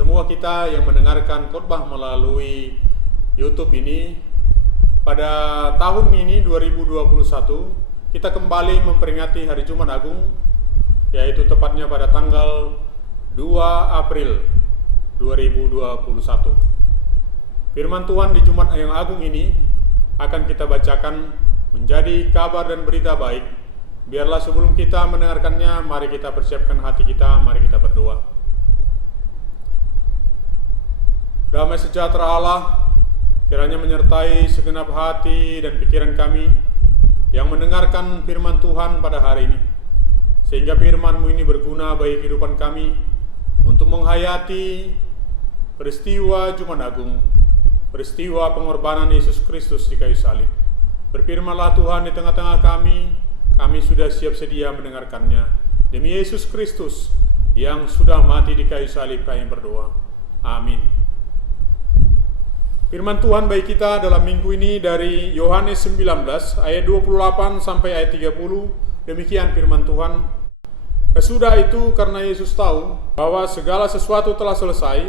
semua kita yang mendengarkan khotbah melalui YouTube ini. Pada tahun ini 2021 kita kembali memperingati Hari Jumat Agung, yaitu tepatnya pada tanggal 2 April 2021. Firman Tuhan di Jumat yang Agung ini akan kita bacakan menjadi kabar dan berita baik. Biarlah sebelum kita mendengarkannya, mari kita persiapkan hati kita, mari kita berdoa. Damai sejahtera Allah kiranya menyertai segenap hati dan pikiran kami yang mendengarkan firman Tuhan pada hari ini, sehingga firman-Mu ini berguna bagi kehidupan kami untuk menghayati peristiwa Jumat Agung, peristiwa pengorbanan Yesus Kristus di kayu salib. Berfirmanlah Tuhan di tengah-tengah kami sudah siap sedia mendengarkannya. Demi Yesus Kristus yang sudah mati di kayu salib kami berdoa. Amin. Firman Tuhan bagi kita dalam minggu ini dari Yohanes 19 ayat 28 sampai ayat 30. Demikian firman Tuhan. Sesudah itu, karena Yesus tahu bahwa segala sesuatu telah selesai,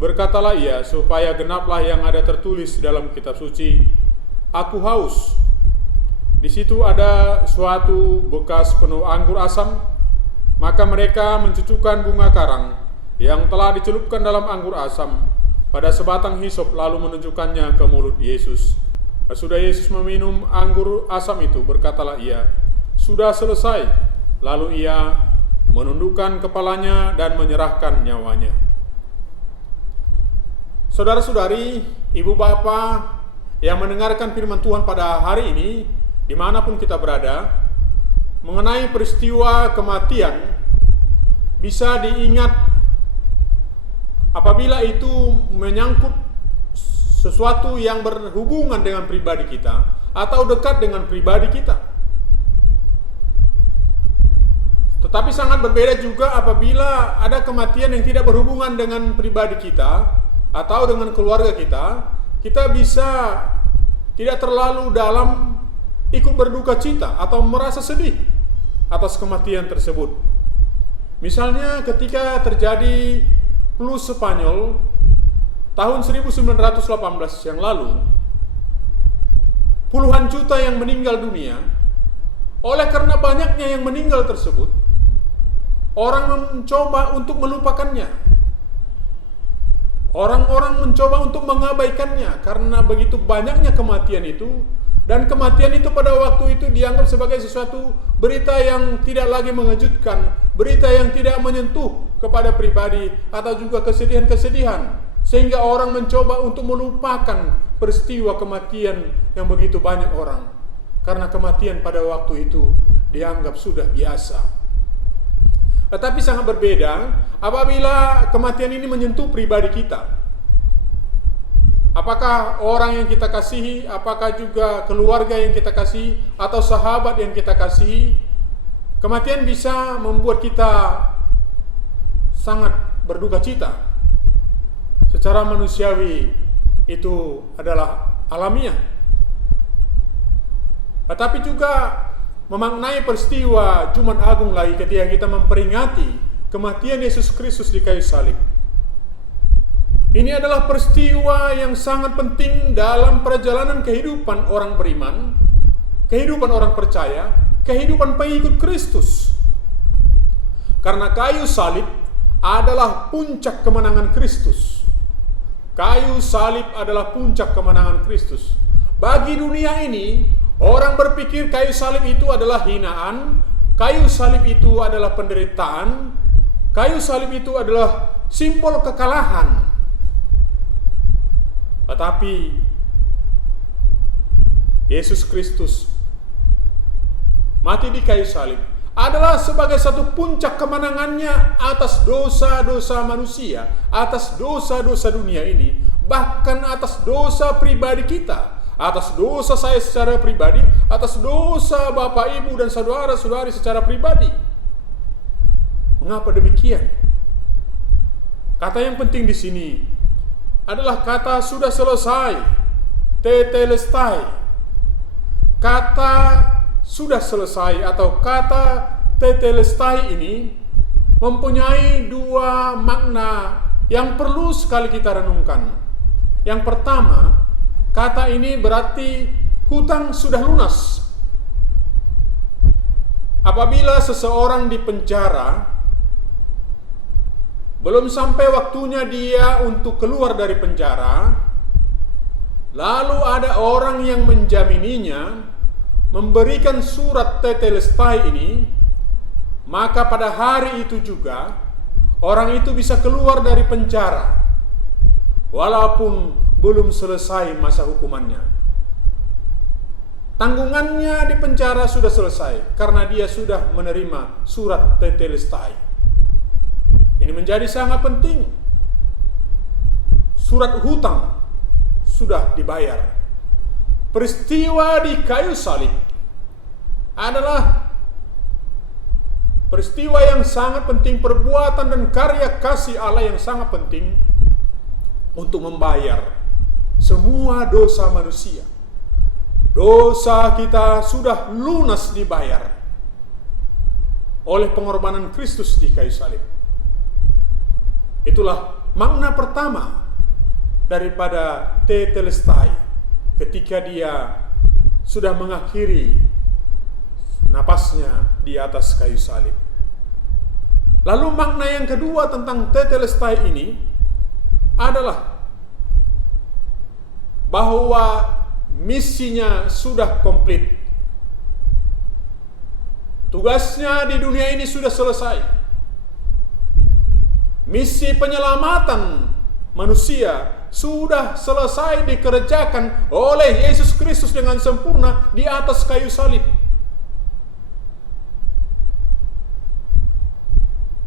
berkatalah ia, supaya genaplah yang ada tertulis dalam kitab suci, "Aku haus." Di situ ada suatu bekas penuh anggur asam, maka mereka mencucukkan bunga karang yang telah dicelupkan dalam anggur asam pada sebatang hisop, lalu menunjukkannya ke mulut Yesus. Sesudah Yesus meminum anggur asam itu, berkatalah ia, "Sudah selesai." Lalu ia menundukkan kepalanya dan menyerahkan nyawanya. Saudara-saudari, ibu bapa yang mendengarkan firman Tuhan pada hari ini, dimanapun kita berada, mengenai peristiwa kematian bisa diingat apabila itu menyangkut sesuatu yang berhubungan dengan pribadi kita atau dekat dengan pribadi kita. Tetapi sangat berbeda juga apabila ada kematian yang tidak berhubungan dengan pribadi kita atau dengan keluarga kita. Kita bisa tidak terlalu dalam ikut berduka cita atau merasa sedih atas kematian tersebut. Misalnya ketika terjadi flu Spanyol tahun 1918 yang lalu, puluhan juta yang meninggal dunia. Oleh karena banyaknya yang meninggal tersebut, orang mencoba untuk melupakannya. Orang-orang mencoba untuk mengabaikannya karena begitu banyaknya kematian itu. Dan kematian itu pada waktu itu dianggap sebagai sesuatu berita yang tidak lagi mengejutkan, berita yang tidak menyentuh kepada pribadi atau juga kesedihan-kesedihan, sehingga orang mencoba untuk melupakan peristiwa kematian yang begitu banyak orang, karena kematian pada waktu itu dianggap sudah biasa. Tetapi sangat berbeda apabila kematian ini menyentuh pribadi kita. Apakah orang yang kita kasihi, apakah juga keluarga yang kita kasihi, atau sahabat yang kita kasihi, kematian bisa membuat kita sangat berduka cita. Secara manusiawi itu adalah alamiah. Tetapi juga memaknai peristiwa Jumat Agung lagi ketika kita memperingati kematian Yesus Kristus di kayu salib. Ini adalah peristiwa yang sangat penting dalam perjalanan kehidupan orang beriman, kehidupan orang percaya, kehidupan pengikut Kristus. Karena kayu salib adalah puncak kemenangan Kristus. Kayu salib adalah puncak kemenangan Kristus. Bagi dunia ini, orang berpikir kayu salib itu adalah hinaan, kayu salib itu adalah penderitaan, kayu salib itu adalah simbol kekalahan. Tetapi Yesus Kristus mati di kayu salib adalah sebagai satu puncak kemenangannya atas dosa-dosa manusia, atas dosa-dosa dunia ini, bahkan atas dosa pribadi kita, atas dosa saya secara pribadi, atas dosa bapak ibu dan saudara-saudari secara pribadi. Mengapa demikian? Kata yang penting di sini adalah kata sudah selesai, tetelestai. Kata sudah selesai atau kata tetelestai ini mempunyai dua makna yang perlu sekali kita renungkan. Yang pertama, kata ini berarti hutang sudah lunas. Apabila seseorang di penjara, belum sampai waktunya dia untuk keluar dari penjara, lalu ada orang yang menjamininya, memberikan surat tetelestai ini, maka pada hari itu juga orang itu bisa keluar dari penjara walaupun belum selesai masa hukumannya. Tanggungannya di penjara sudah selesai karena dia sudah menerima surat tetelestai. Ini menjadi sangat penting. Surat hutang sudah dibayar. Peristiwa di kayu salib adalah peristiwa yang sangat penting, perbuatan dan karya kasih Allah yang sangat penting untuk membayar semua dosa manusia. Dosa kita sudah lunas dibayar oleh pengorbanan Kristus di kayu salib. Itulah makna pertama daripada tetelestai ketika dia sudah mengakhiri napasnya di atas kayu salib. Lalu makna yang kedua tentang tetelestai ini adalah bahwa misinya sudah komplit. Tugasnya di dunia ini sudah selesai. Misi penyelamatan manusia sudah selesai dikerjakan oleh Yesus Kristus dengan sempurna di atas kayu salib.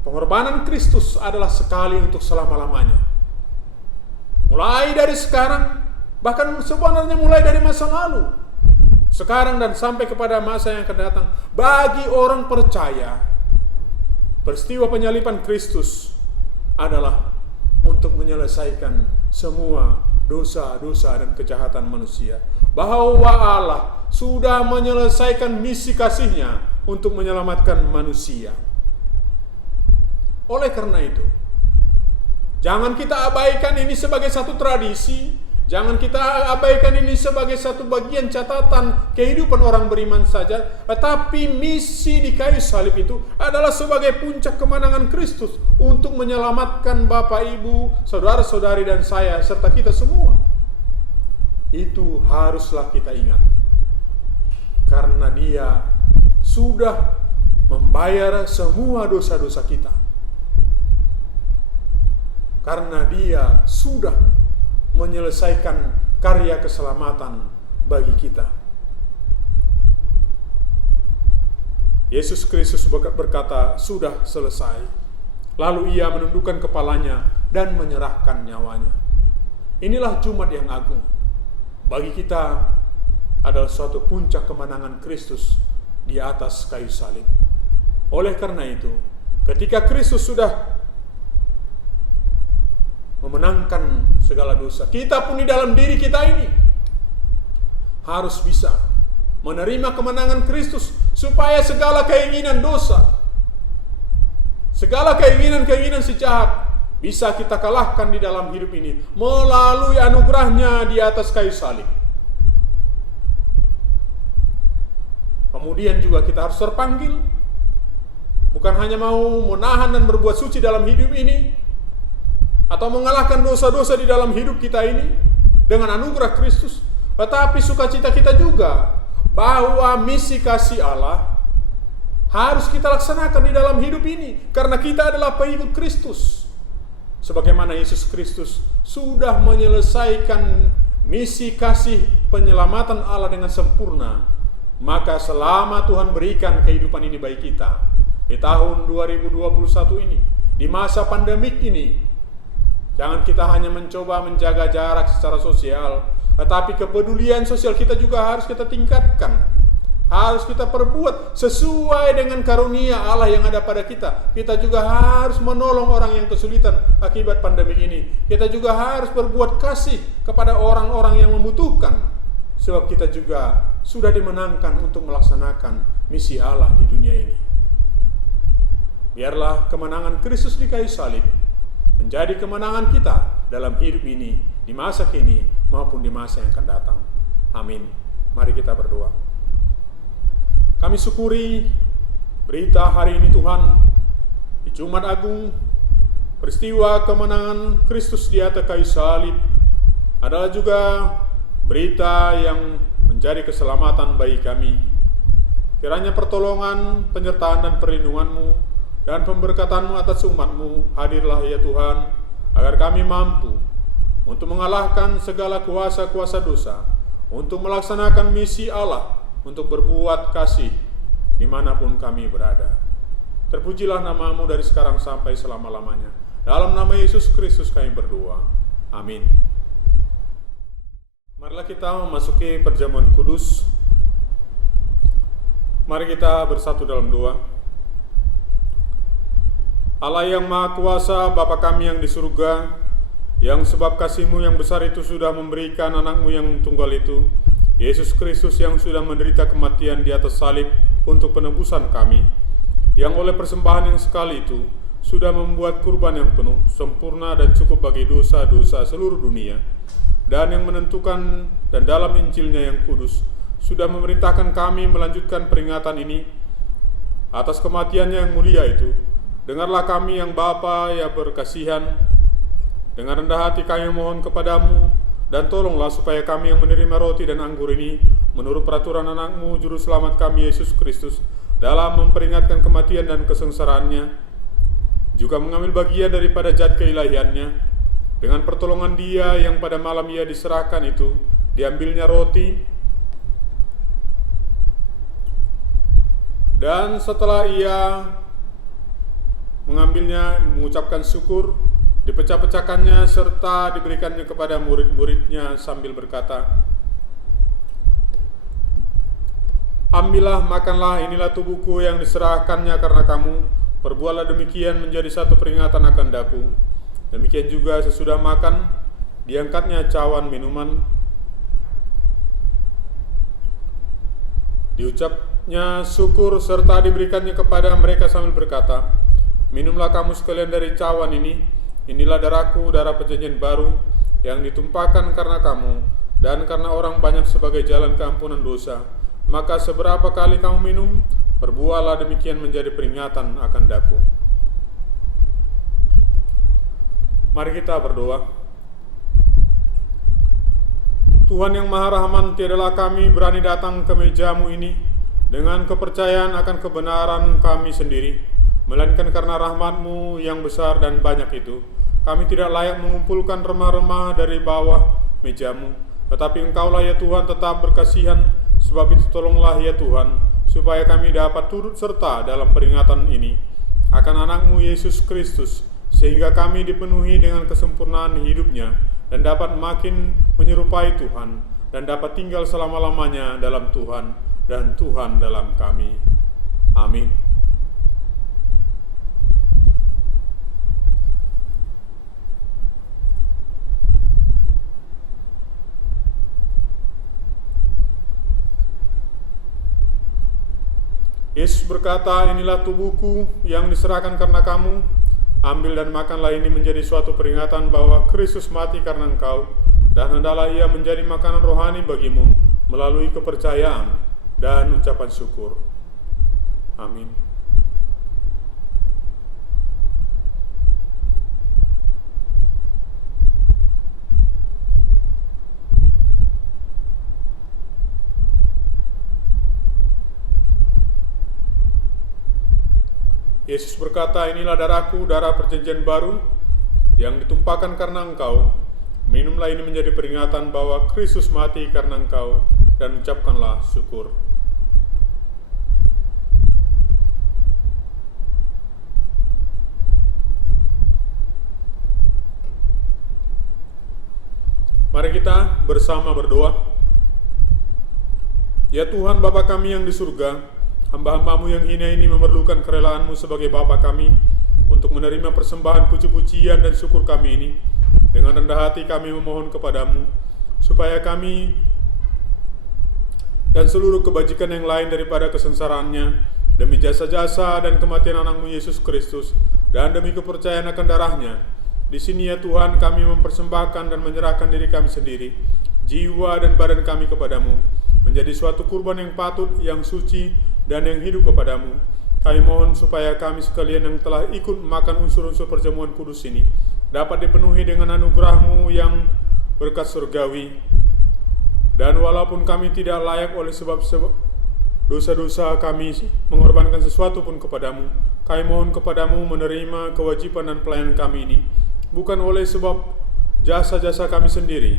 Pengorbanan Kristus adalah sekali untuk selama-lamanya. Mulai dari sekarang, bahkan sebenarnya mulai dari masa lalu, sekarang dan sampai kepada masa yang akan datang, bagi orang percaya, peristiwa penyaliban Kristus adalah untuk menyelesaikan semua dosa-dosa dan kejahatan manusia. Bahwa Allah sudah menyelesaikan misi kasih-Nya untuk menyelamatkan manusia. Oleh karena itu, jangan kita abaikan ini sebagai satu tradisi, jangan kita abaikan ini sebagai satu bagian catatan kehidupan orang beriman saja, tetapi misi di kayu salib itu adalah sebagai puncak kemenangan Kristus untuk menyelamatkan Bapak, Ibu, saudara-saudari dan saya serta kita semua. Itu haruslah kita ingat. Karena Dia sudah membayar semua dosa-dosa kita. Karena Dia sudah menyelesaikan karya keselamatan bagi kita. Yesus Kristus berkata, "Sudah selesai." Lalu Ia menundukkan kepalanya dan menyerahkan nyawanya. Inilah Jumat yang agung. Bagi kita adalah suatu puncak kemenangan Kristus di atas kayu salib. Oleh karena itu, ketika Kristus sudah memenangkan segala dosa, kita pun di dalam diri kita ini harus bisa menerima kemenangan Kristus supaya segala keinginan dosa, segala keinginan-keinginan si jahat bisa kita kalahkan di dalam hidup ini melalui anugerah-Nya di atas kayu salib. Kemudian juga kita harus terpanggil, bukan hanya mau menahan dan berbuat suci dalam hidup ini, atau mengalahkan dosa-dosa di dalam hidup kita ini dengan anugerah Kristus, tetapi sukacita kita juga bahwa misi kasih Allah harus kita laksanakan di dalam hidup ini, karena kita adalah pengikut Kristus. Sebagaimana Yesus Kristus sudah menyelesaikan misi kasih penyelamatan Allah dengan sempurna, maka selama Tuhan berikan kehidupan ini bagi kita di tahun 2021 ini, di masa pandemik ini, jangan kita hanya mencoba menjaga jarak secara sosial, tetapi kepedulian sosial kita juga harus kita tingkatkan. Harus kita perbuat sesuai dengan karunia Allah yang ada pada kita. Kita juga harus menolong orang yang kesulitan akibat pandemi ini. Kita juga harus berbuat kasih kepada orang-orang yang membutuhkan. Sebab kita juga sudah dimenangkan untuk melaksanakan misi Allah di dunia ini. Biarlah kemenangan Kristus di kayu salib menjadi kemenangan kita dalam hidup ini, di masa kini maupun di masa yang akan datang. Amin. Mari kita berdoa. Kami syukuri berita hari ini Tuhan, di Jumat Agung, peristiwa kemenangan Kristus di atas kayu salib adalah juga berita yang menjadi keselamatan bagi kami. Kiranya pertolongan, penyertaan dan perlindungan-Mu dan pemberkatan-Mu atas umat-Mu hadirlah ya Tuhan, agar kami mampu untuk mengalahkan segala kuasa-kuasa dosa, untuk melaksanakan misi Allah, untuk berbuat kasih dimanapun kami berada. Terpujilah nama-Mu dari sekarang sampai selama-lamanya. Dalam nama Yesus Kristus kami berdoa. Amin. Marilah kita memasuki perjamuan kudus. Mari kita bersatu dalam doa. Allah yang Maha Kuasa, Bapa kami yang di surga, yang sebab kasih-Mu yang besar itu sudah memberikan anak-Mu yang tunggal itu, Yesus Kristus yang sudah menderita kematian di atas salib untuk penebusan kami, yang oleh persembahan yang sekali itu sudah membuat kurban yang penuh, sempurna dan cukup bagi dosa-dosa seluruh dunia, dan yang menentukan dan dalam Injilnya yang kudus sudah memerintahkan kami melanjutkan peringatan ini atas kematiannya yang mulia itu. Dengarlah kami yang Bapa yang berkasihan. Dengan rendah hati kami mohon kepadamu, dan tolonglah supaya kami yang menerima roti dan anggur ini menurut peraturan anak-Mu Juru Selamat kami Yesus Kristus dalam memperingatkan kematian dan kesengsaraannya, juga mengambil bagian daripada zat keilahiannya. Dengan pertolongan Dia yang pada malam Ia diserahkan itu, diambilnya roti, dan setelah Ia mengambilnya, mengucapkan syukur, dipecah-pecahkannya serta diberikannya kepada murid-muridnya sambil berkata, "Ambillah, makanlah, inilah tubuhku yang diserahkannya karena kamu. Perbuatlah demikian menjadi satu peringatan akan daku." Demikian juga sesudah makan, diangkatnya cawan minuman, diucapnya syukur serta diberikannya kepada mereka sambil berkata, "Minumlah kamu sekalian dari cawan ini, inilah darahku, darah perjanjian baru, yang ditumpahkan karena kamu dan karena orang banyak sebagai jalan keampunan dosa. Maka seberapa kali kamu minum, perbuatlah demikian menjadi peringatan akan daku." Mari kita berdoa. Tuhan yang Maha Rahman, tiadalah kami berani datang ke meja-Mu ini dengan kepercayaan akan kebenaran kami sendiri, melainkan karena rahmat-Mu yang besar dan banyak itu. Kami tidak layak mengumpulkan remah-remah dari bawah meja-Mu, tetapi Engkaulah ya Tuhan tetap berkasihan. Sebab itu tolonglah ya Tuhan, supaya kami dapat turut serta dalam peringatan ini akan anak-Mu Yesus Kristus, sehingga kami dipenuhi dengan kesempurnaan hidupnya dan dapat makin menyerupai Tuhan, dan dapat tinggal selama-lamanya dalam Tuhan dan Tuhan dalam kami. Amin. Yesus berkata, "Inilah tubuhku yang diserahkan karena kamu. Ambil dan makanlah, ini menjadi suatu peringatan bahwa Kristus mati karena engkau, dan hendaklah Ia menjadi makanan rohani bagimu melalui kepercayaan dan ucapan syukur." Amin. Yesus berkata, "Inilah darahku, darah perjanjian baru, yang ditumpahkan karena engkau. Minumlah, ini menjadi peringatan bahwa Kristus mati karena engkau, dan ucapkanlah syukur." Mari kita bersama berdoa. Ya Tuhan Bapa kami yang di surga, hamba-hamba-Mu yang hina ini memerlukan kerelaan-Mu sebagai Bapa kami untuk menerima persembahan puji-pujian dan syukur kami ini. Dengan rendah hati kami memohon kepadamu, supaya kami dan seluruh kebajikan yang lain daripada kesengsaraannya, demi jasa-jasa dan kematian anak-Mu Yesus Kristus, dan demi kepercayaan akan darahnya, Di sini ya Tuhan, kami mempersembahkan dan menyerahkan diri kami sendiri, jiwa dan badan kami kepadamu, menjadi suatu kurban yang patut, yang suci, dan yang hidup kepadamu. Kami mohon supaya kami sekalian yang telah ikut makan unsur-unsur perjamuan kudus ini dapat dipenuhi dengan anugerah-Mu yang berkat surgawi. Dan walaupun kami tidak layak oleh sebab dosa-dosa kami mengorbankan sesuatu pun kepadamu, kami mohon kepadamu menerima kewajiban dan pelayanan kami ini, bukan oleh sebab jasa-jasa kami sendiri,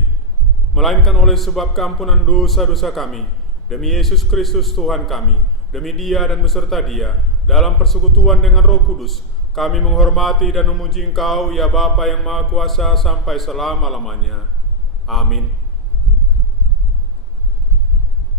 melainkan oleh sebab keampunan dosa-dosa kami, demi Yesus Kristus Tuhan kami, demi Dia dan beserta Dia, dalam persekutuan dengan Roh Kudus, kami menghormati dan memuji Engkau, ya Bapa yang Maha Kuasa, sampai selama-lamanya. Amin.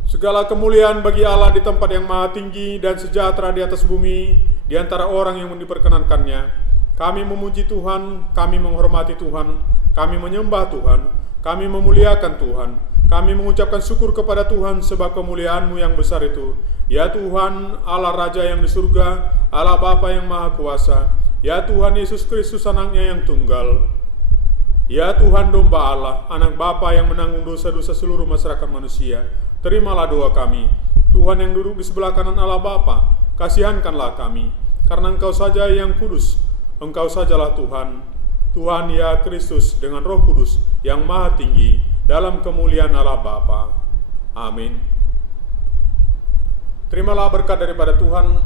Segala kemuliaan bagi Allah di tempat yang maha tinggi, dan sejahtera di atas bumi di antara orang yang diperkenankannya. Kami memuji Tuhan, kami menghormati Tuhan, kami menyembah Tuhan, kami memuliakan Tuhan, kami mengucapkan syukur kepada Tuhan sebab kemuliaan-Mu yang besar itu. Ya Tuhan, Allah Raja yang di surga, Allah Bapa yang Maha Kuasa, ya Tuhan Yesus Kristus anaknya yang tunggal, ya Tuhan domba Allah, anak Bapa yang menanggung dosa-dosa seluruh masyarakat manusia. Terimalah doa kami. Tuhan yang duduk di sebelah kanan Allah Bapa, kasihankanlah kami, karena Engkau saja yang kudus, Engkau sajalah Tuhan, Tuhan ya Kristus dengan Roh Kudus yang maha tinggi dalam kemuliaan Allah Bapa. Amin. Terimalah berkat daripada Tuhan,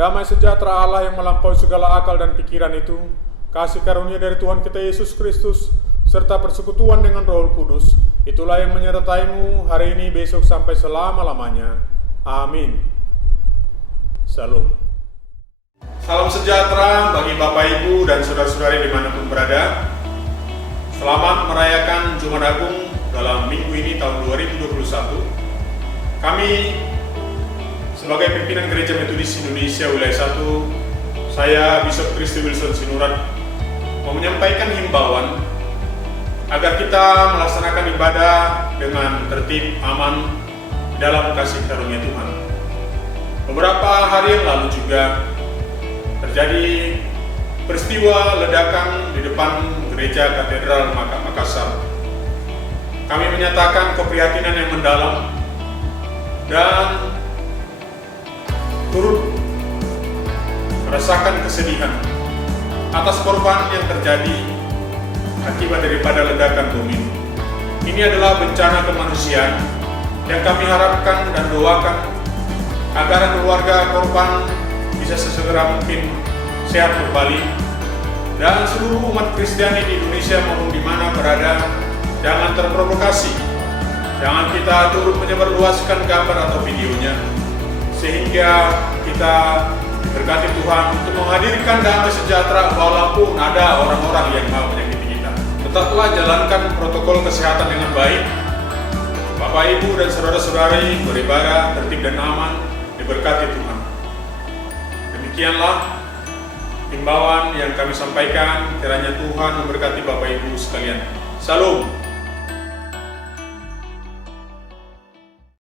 damai sejahtera Allah yang melampaui segala akal dan pikiran itu, kasih karunia dari Tuhan kita Yesus Kristus, serta persekutuan dengan Roh Kudus, itulah yang menyertaimu hari ini, besok, sampai selama-lamanya. Amin. Salam. Salam sejahtera bagi Bapak, Ibu, dan saudara-saudari dimanapun berada. Selamat merayakan Jumat Agung dalam minggu ini tahun 2021. Kami sebagai pimpinan Gereja Metodis Indonesia Wilayah 1, saya Bishop Christy Wilson Sinurat, mau menyampaikan himbauan agar kita melaksanakan ibadah dengan tertib, aman, dalam kasih karunia Tuhan. Beberapa hari yang lalu juga terjadi peristiwa ledakan di depan Gereja Katedral Makassar. Kami menyatakan keprihatinan yang mendalam dan turut merasakan kesedihan atas korban yang terjadi akibat daripada ledakan bom ini. Ini adalah bencana kemanusiaan yang kami harapkan dan doakan agar keluarga korban bisa sesegera mungkin sehat kembali, dan seluruh umat Kristiani di Indonesia maupun di mana berada jangan terprovokasi. Jangan kita turut menyebarluaskan gambar atau videonya, sehingga kita diberkati Tuhan untuk menghadirkan damai sejahtera walaupun ada orang-orang yang mau menyakiti kita. Tetaplah jalankan protokol kesehatan dengan baik. Bapak, Ibu, dan saudara-saudari beribadah tertib dan aman, diberkati Tuhan. Demikianlah himbauan yang kami sampaikan. Kiranya Tuhan memberkati Bapak Ibu sekalian. Salam.